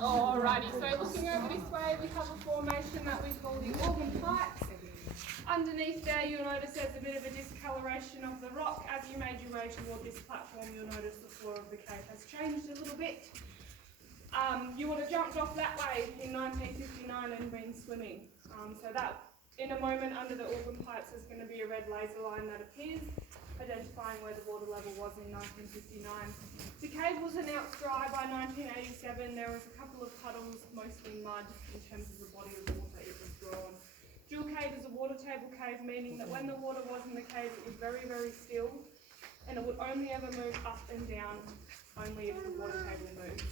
Alrighty, so looking over this way, we have a formation that we call the organ pipes. Underneath there, you'll notice there's a bit of a discoloration of the rock. As you made your way toward this platform, you'll notice the floor of the cave has changed a little bit. You would have jumped off that way in 1959 and been swimming. So that, in a moment, under the organ pipes, there's going to be a red laser line that appears, identifying where the water level was in 1959. The cave was announced dry by 1987. There was a couple of puddles, mostly mud, in terms of the body of water it was drawn. Jewel cave is a water table cave, meaning that when the water was in the cave, it was very, very still, and it would only ever move up and down, only if the water table moved.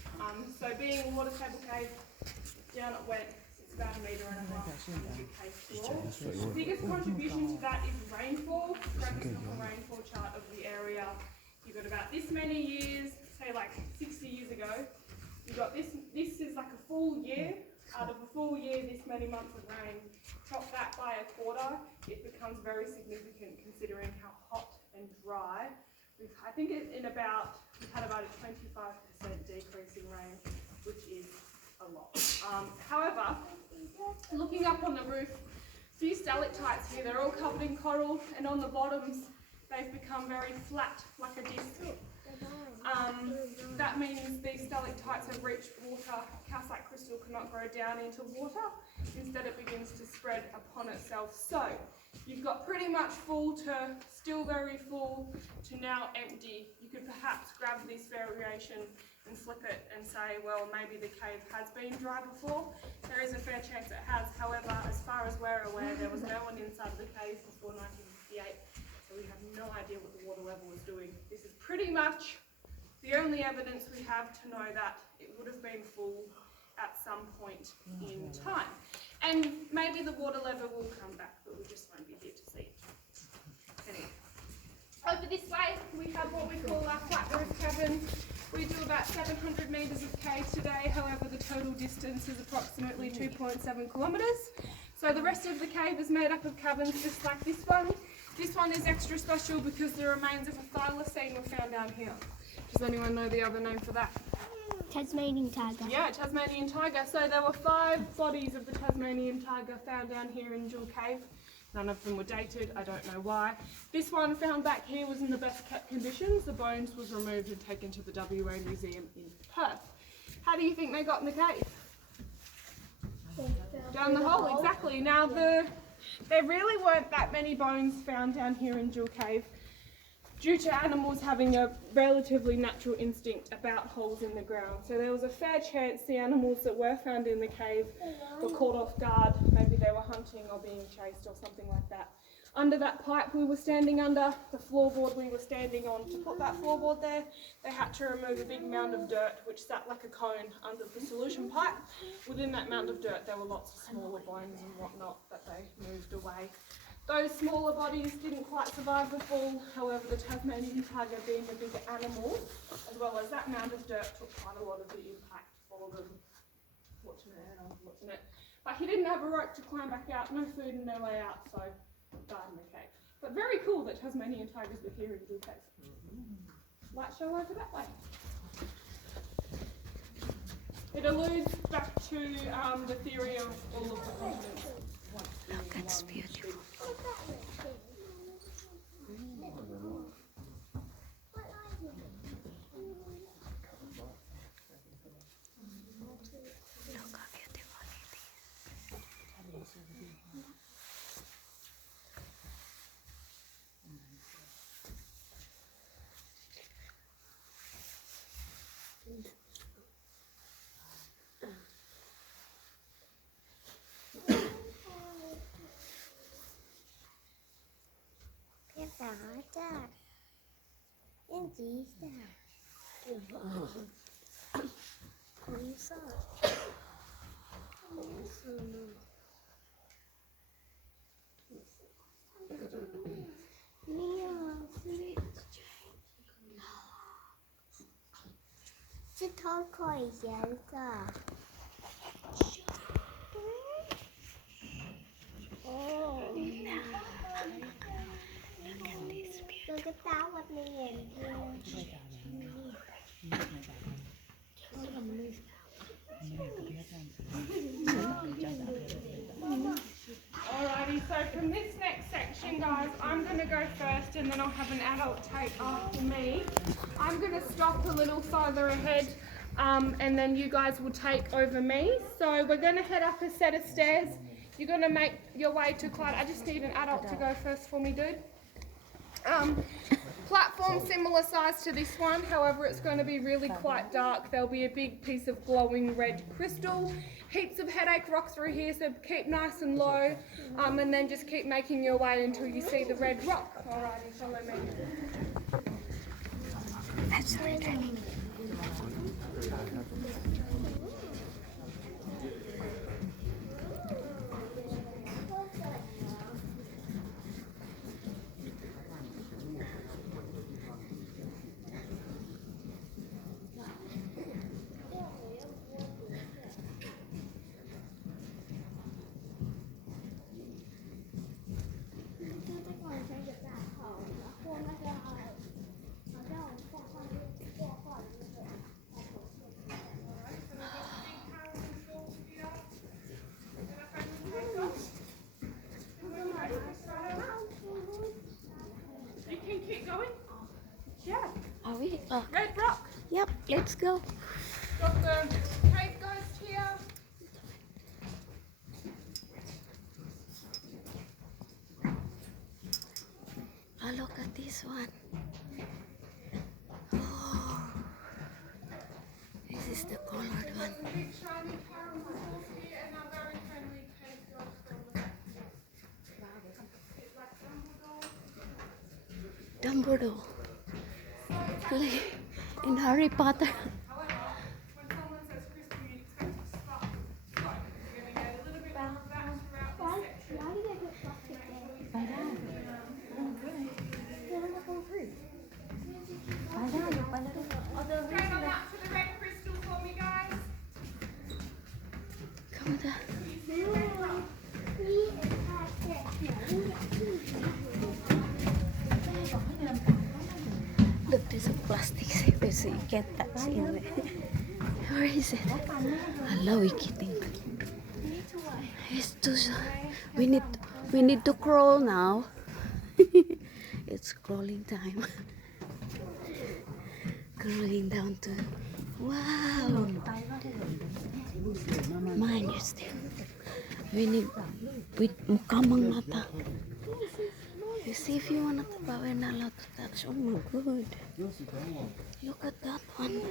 So being a water table cave, down it went. It's about 1.5 meters on the cave floor. The biggest contribution to that is rainfall. Grab yourself a rainfall chart of the area. You've got about this many years, say like 60 years ago. You've got this is like a full year. Out of a full year, this many months of rain. Chop that by a quarter, it becomes very significant considering how hot and dry. I think we've had about a 25% decrease in rain, which is a lot. However, looking up on the roof, few stalactites here, they're all covered in coral, and on the bottoms, they've become very flat, like a disc. That means these stalactites have reached water. Calcite crystal cannot grow down into water. Instead, it begins to spread upon itself. So, you've got pretty much full to still very full to now empty. You could perhaps grab this variation and flip it and say, well, maybe the cave has been dry before. There is a fair chance it has. However, as far as we're aware, there was no one inside the cave before 1958. So we have no idea what the water level was doing. This is pretty much the only evidence we have to know that it would have been full at some point in time. And maybe the water level will come back, but we just won't be here to see it. Anyway. Over this way, we have what we call our flat roof cabin. We do about 700 metres of cave today, however the total distance is approximately 2.7 kilometres. So the rest of the cave is made up of cabins just like this one. This one is extra special because the remains of a thylacine were found down here. Does anyone know the other name for that? Tasmanian tiger. Yeah, Tasmanian tiger. So there were 5 bodies of the Tasmanian tiger found down here in Jewel Cave. None of them were dated, I don't know why. This one found back here was in the best kept conditions. The bones was removed and taken to the WA Museum in Perth. How do you think they got in the cave? Down the hole, exactly. Now there really weren't that many bones found down here in Jewel Cave, due to animals having a relatively natural instinct about holes in the ground. So there was a fair chance the animals that were found in the cave were caught off guard. Maybe they were hunting or being chased or something like that. Under that pipe we were standing under, the floorboard we were standing on, to put that floorboard there, they had to remove a big mound of dirt which sat like a cone under the solution pipe. Within that mound of dirt there were lots of smaller bones and whatnot that they moved away. Those smaller bodies didn't quite survive the fall, however the Tasmanian tiger, being a bigger animal, as well as that mound of dirt, took quite a lot of the impact for them. Fortunate and unfortunate. But he didn't have a rope to climb back out, no food and no way out, so died in the cave. But very cool that Tasmanian tigers were here in Jewel Cave. Light show over that way. It alludes back to the theory of all of the continents. Look, that's beautiful. Chứ thôi khỏi vậy cả. Look at that with me in here. Alrighty, so from this next section, guys, I'm going to go first and then I'll have an adult take after me. I'm going to stop a little further ahead and then you guys will take over me. So we're going to head up a set of stairs. You're going to make your way to Claude. I just need an adult to go first for me, dude. Platform similar size to this one, however it's going to be really quite dark. There'll be a big piece of glowing red crystal. Heaps of headache rock through here, so keep nice and low and then just keep making your way until you see the red rock. Alrighty, follow me. That's right, darling. You can keep going. Yeah. Are we? Red rock. Yep, let's go. Got the cave ghost here. Oh, look at this one. Oh, this is the colored one. The big shiny caramels here and our very friendly cave ghost on the back. It's like Dumbledore. Like in Harry Potter. However, when someone says crystal, you expect it to stop. So you're going to get a little bit more of that throughout this section. Straight on out to the red crystal for me, guys. Come on. You see a red rock. Look, there's a plastic saver so you can't touch in there. Where is it? Hello, we kidding. It's too. We need to crawl now. It's crawling time. Crawling down to. Wow. Mine is still. We need. With mukamang mata. You see, if you want to, but we're not allowed to touch. Oh my god. Look at that one.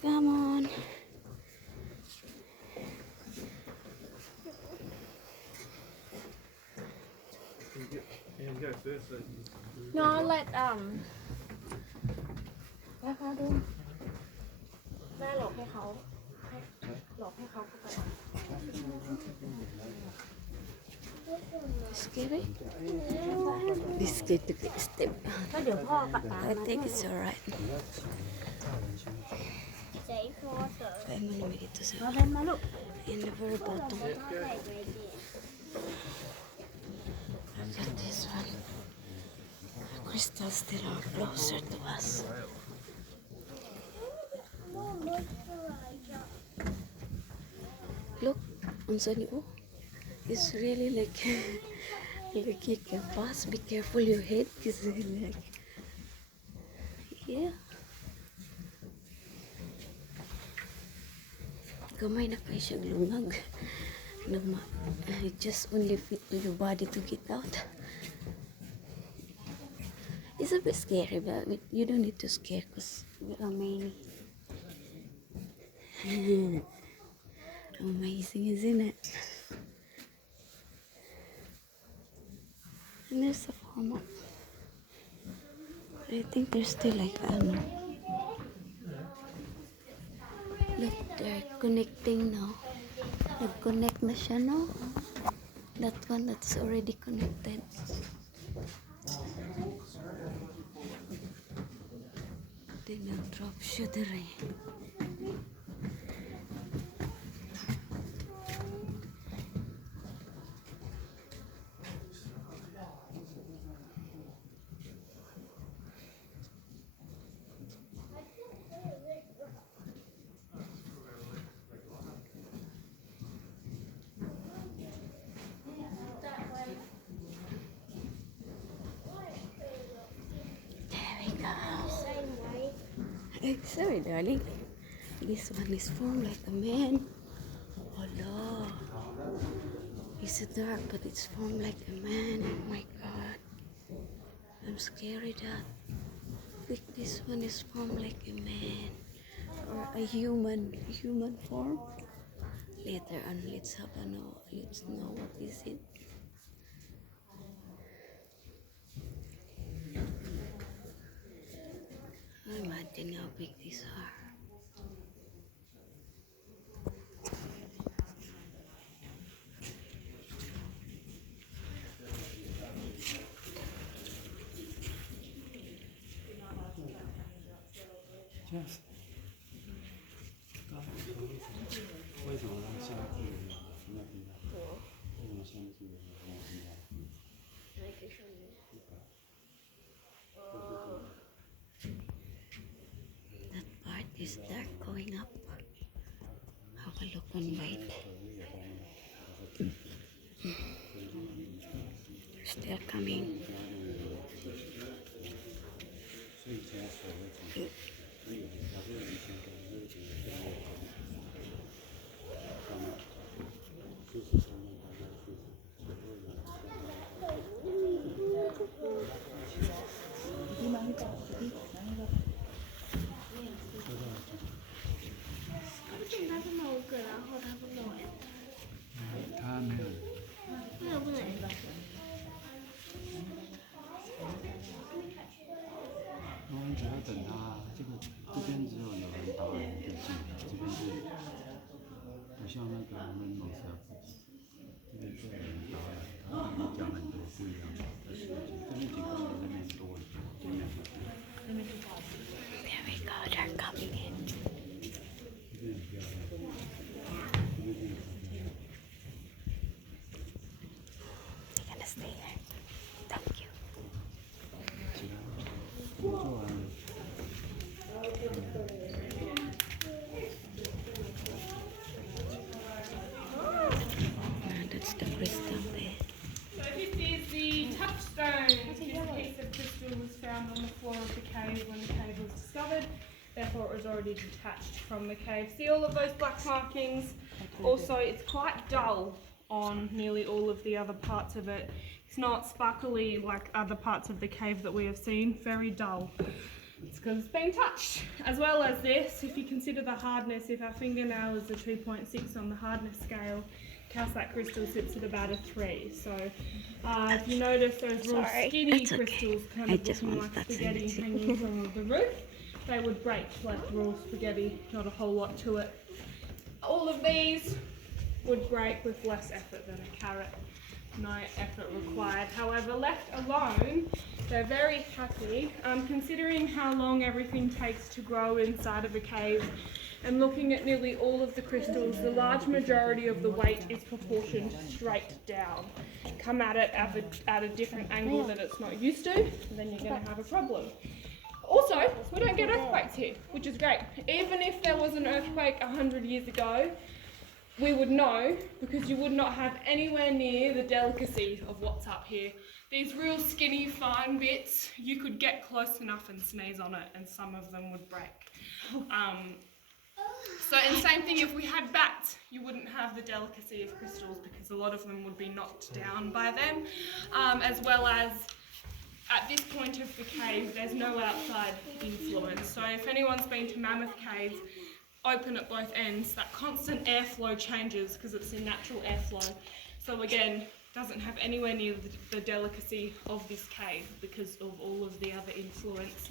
Come on. No, let ให้เขาดูแม่หลบให้เขาหลบให้เขาเข้าไป Scary? This scared to get step. ก็เดี๋ยวพ่อปะตา I think it's alright. I'm gonna make it to มา some เล่นไหมลูก in the very bottom. Look at this one. Crystals still are closer to us. Look, unsa ni oh. It's really like like you can pass. Be careful your head, cause like yeah. Gamay na kayo siyang lungag. It just only fit to your body to get out. It's a bit scary, but you don't need to scare because there are many. Amazing, isn't it? And there's a farm up. I think they're still like, I don't know. Look, they're connecting now. Nag-connect na siya, no? That one that's already connected. Didn't drop shuttering. There we go. Sorry, darling. This one is formed like a man. Oh no. It's dark, but it's formed like a man. Oh my god. I'm scared that this one is formed like a man or a human form. Later on, let's know what is it. Imagine how big these are. That part is dark going up. Have a look on white. Still coming. There we go, they're coming in. They're gonna stay here. Thank you. That's the crystal there. So this is the touchstone. This piece of crystal was found on the floor of the cave when the cave was discovered. Therefore it was already detached from the cave. See all of those black markings? Also it's quite dull on nearly all of the other parts of it. It's not sparkly like other parts of the cave that we have seen, very dull. It's because it's been touched. As well as this, if you consider the hardness, if our fingernail is a 2.6 on the hardness scale, calcite crystal sits at about a 3. So if you notice those real skinny crystals kind of looking like spaghetti hanging from the roof, they would break like raw spaghetti, not a whole lot to it. All of these would break with less effort than a carrot. No effort required. However, left alone, they're very happy. Considering how long everything takes to grow inside of a cave, and looking at nearly all of the crystals, the large majority of the weight is proportioned straight down. Come at it at a different angle that it's not used to, then you're going to have a problem. Also, we don't get earthquakes here, which is great. Even if there was an earthquake 100 years ago, we would know, because you would not have anywhere near the delicacy of what's up here. These real skinny, fine bits, you could get close enough and sneeze on it, and some of them would break. And same thing, if we had bats, you wouldn't have the delicacy of crystals because a lot of them would be knocked down by them, as well as at this point of the cave, there's no outside influence. So if anyone's been to Mammoth Caves, open at both ends, that constant airflow changes because it's a natural airflow. So again, doesn't have anywhere near the delicacy of this cave because of all of the other influence.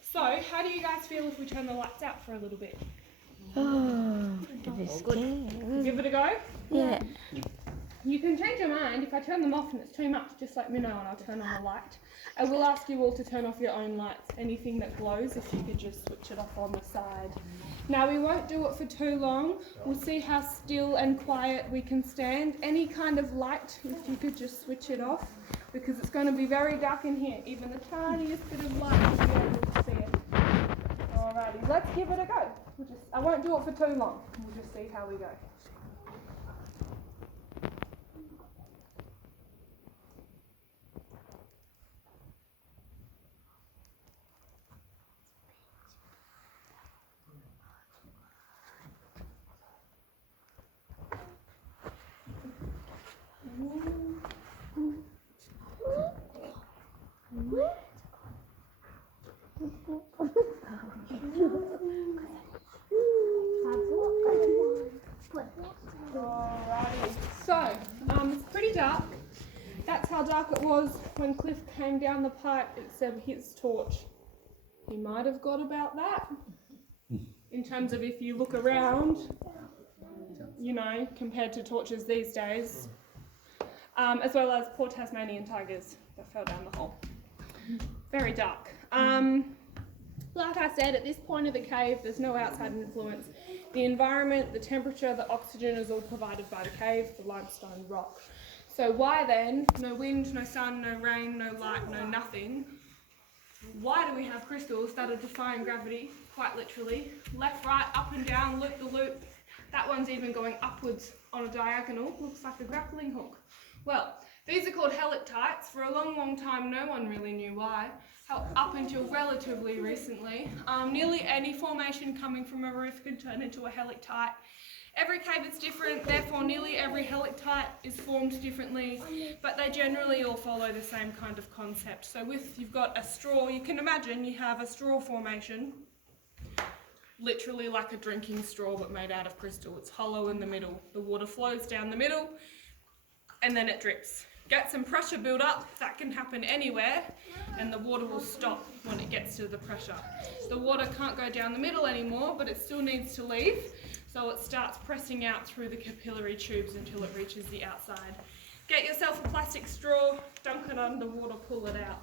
So how do you guys feel if we turn the lights out for a little bit? Oh, that is good. Give it a go? Yeah. You can change your mind. If I turn them off and it's too much, just let me know and I'll turn on the light. I will ask you all to turn off your own lights. Anything that glows, if you could just switch it off on the side. Now we won't do it for too long. We'll see how still and quiet we can stand. Any kind of light, if you could just switch it off, because it's going to be very dark in here. Even the tiniest bit of light will be able to see it. Alrighty, let's give it a go. I won't do it for too long. We'll just see how we go. Alrighty, so it's pretty dark. That's how dark it was when Cliff came down the pipe, except his torch. He might have got about that. In terms of if you look around, you know, compared to torches these days, as well as poor Tasmanian tigers that fell down the hole. Very dark. Like I said, at this point of the cave, there's no outside influence. The environment, the temperature, the oxygen is all provided by the cave, the limestone rock. So why then, no wind, no sun, no rain, no light, no nothing, why do we have crystals that are defying gravity, quite literally? Left, right, up and down, loop the loop. That one's even going upwards on a diagonal, looks like a grappling hook. Well, these are called helictites. For a long, long time, no one really knew why. Up until relatively recently, nearly any formation coming from a roof can turn into a helictite. Every cave is different, therefore nearly every helictite is formed differently, but they generally all follow the same kind of concept. So you've got a straw, you can imagine you have a straw formation, literally like a drinking straw but made out of crystal. It's hollow in the middle. The water flows down the middle and then it drips. Get some pressure build up, that can happen anywhere, and the water will stop when it gets to the pressure. The water can't go down the middle anymore, but it still needs to leave, so it starts pressing out through the capillary tubes until it reaches the outside. Get yourself a plastic straw, dunk it under water, pull it out.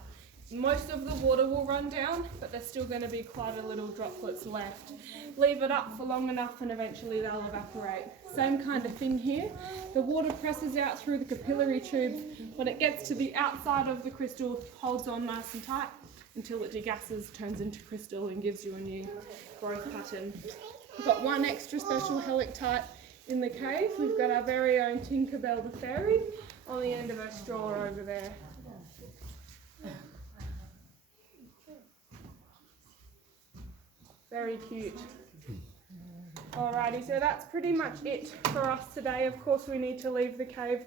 Most of the water will run down, but there's still going to be quite a little droplets left. Leave it up for long enough and eventually they'll evaporate. Same kind of thing here. The water presses out through the capillary tubes. When it gets to the outside of the crystal, holds on nice and tight until it degasses, turns into crystal and gives you a new growth pattern. We've got one extra special helictite in the cave. We've got our very own Tinkerbell the fairy on the end of her straw over there. Very cute. Alrighty, so that's pretty much it for us today. Of course, we need to leave the cave.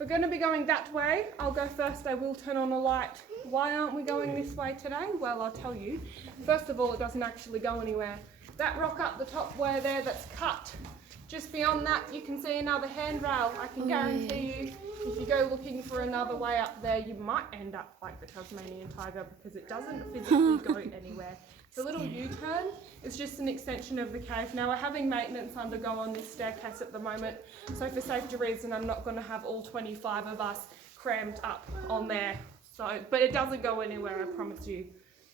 We're going to be going that way. I'll go first. I will turn on a light. Why aren't we going this way today? Well, I'll tell you. First of all, it doesn't actually go anywhere. That rock up the top way there that's cut, just beyond that you can see another handrail. I can guarantee you, if you go looking for another way up there, you might end up like the Tasmanian tiger because it doesn't physically go anywhere. The little U-turn is just an extension of the cave. Now we're having maintenance undergo on this staircase at the moment, so for safety reasons I'm not going to have all 25 of us crammed up on there. So, but it doesn't go anywhere, I promise you.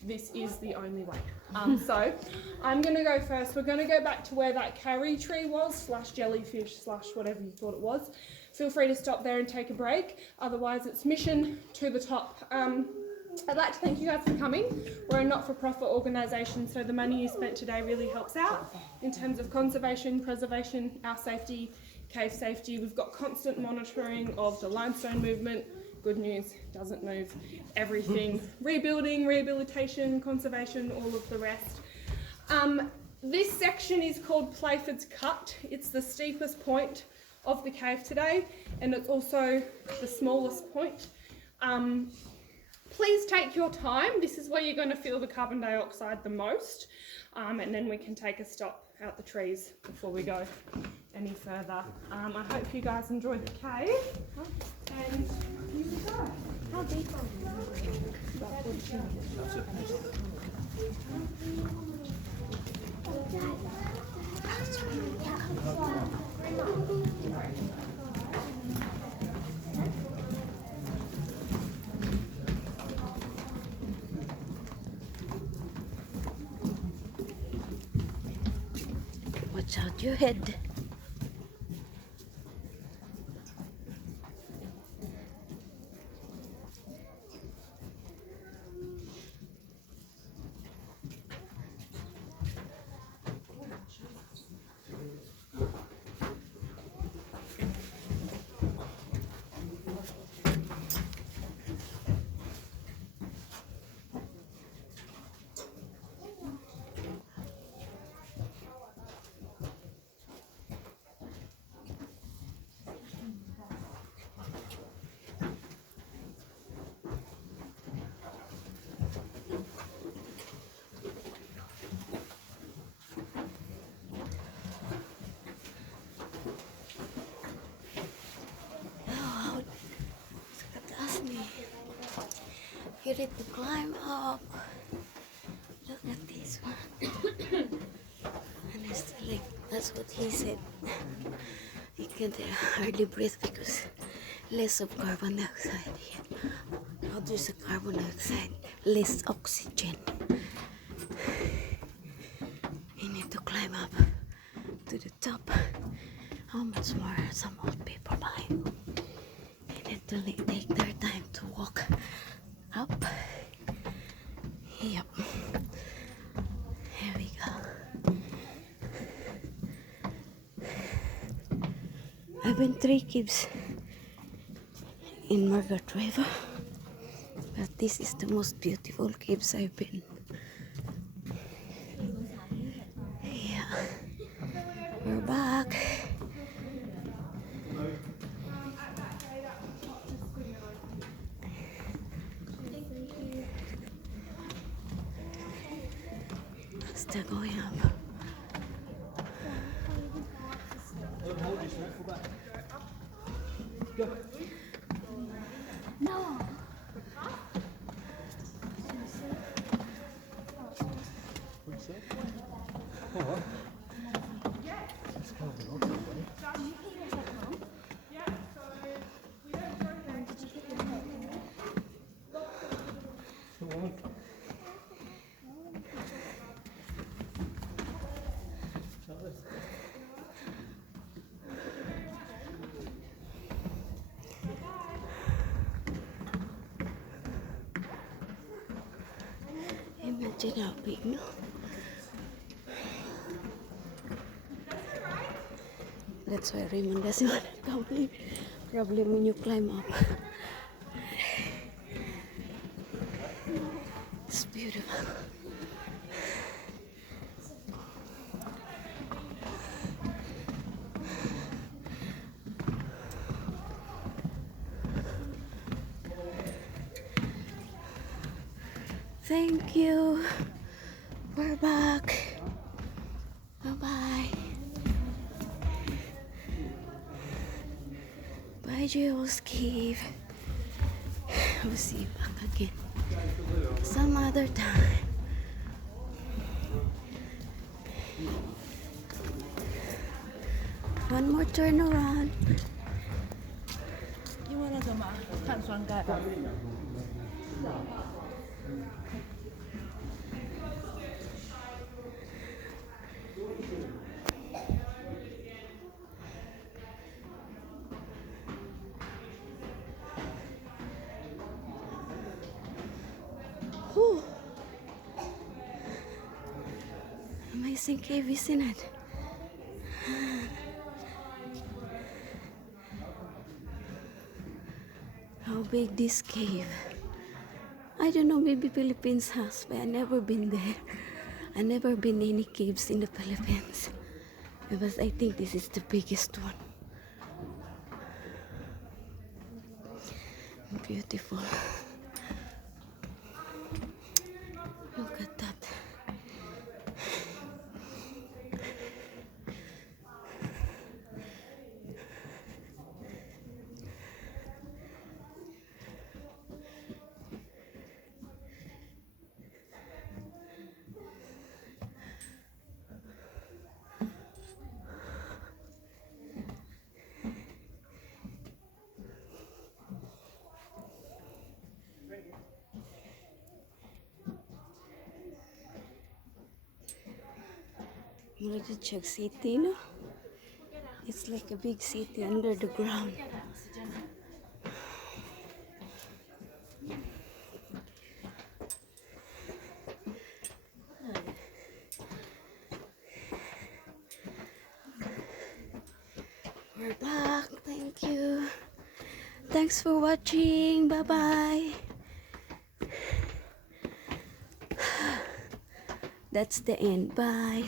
This is the only way. So I'm going to go first. We're going to go back to where that carry tree was, slash jellyfish, slash whatever you thought it was. Feel free to stop there and take a break. Otherwise it's mission to the top. I'd like to thank you guys for coming. We're a not-for-profit organisation, so the money you spent today really helps out in terms of conservation, preservation, our safety, cave safety. We've got constant monitoring of the limestone movement. Good news, doesn't move. Everything, rebuilding, rehabilitation, conservation, all of the rest. This section is called Playford's Cut. It's the steepest point of the cave today, and it's also the smallest point. Please take your time. This is where you're going to feel the carbon dioxide the most, and then we can take a stop out the trees before we go any further. I hope you guys enjoyed the cave, and here we go. How deep are we? watch out your head. Oh, look at Asmi. You need to climb up. Look at this one. Honestly, that's what he said. He can hardly breathe because less of carbon dioxide here. Now there's a carbon dioxide, less oxygen. You need to climb up to the top. How much more some old people behind? They need to take their time to walk up. Yep. Here we go. I've been 3 caves in Margaret River, but this is the most beautiful caves I've been. Yeah, we're back. Still going up. No. Imagine how big, no? That's why Raymond doesn't want to come in. Probably when you climb up. It's beautiful. Thank you. We're back. Bye-bye. Bye, Jules Cave. We'll see you back again some other time. One more turn around. 因为那个嘛，碳酸钙。Whew. Amazing cave, isn't it? How big this cave? I don't know, maybe Philippines has, but I've never been there. I've never been any caves in the Philippines. Because I think this is the biggest one. Beautiful. Look at that. Chug City, no? It's like a big city under the ground. We're back. Thank you. Thanks for watching. Bye bye. That's the end. Bye.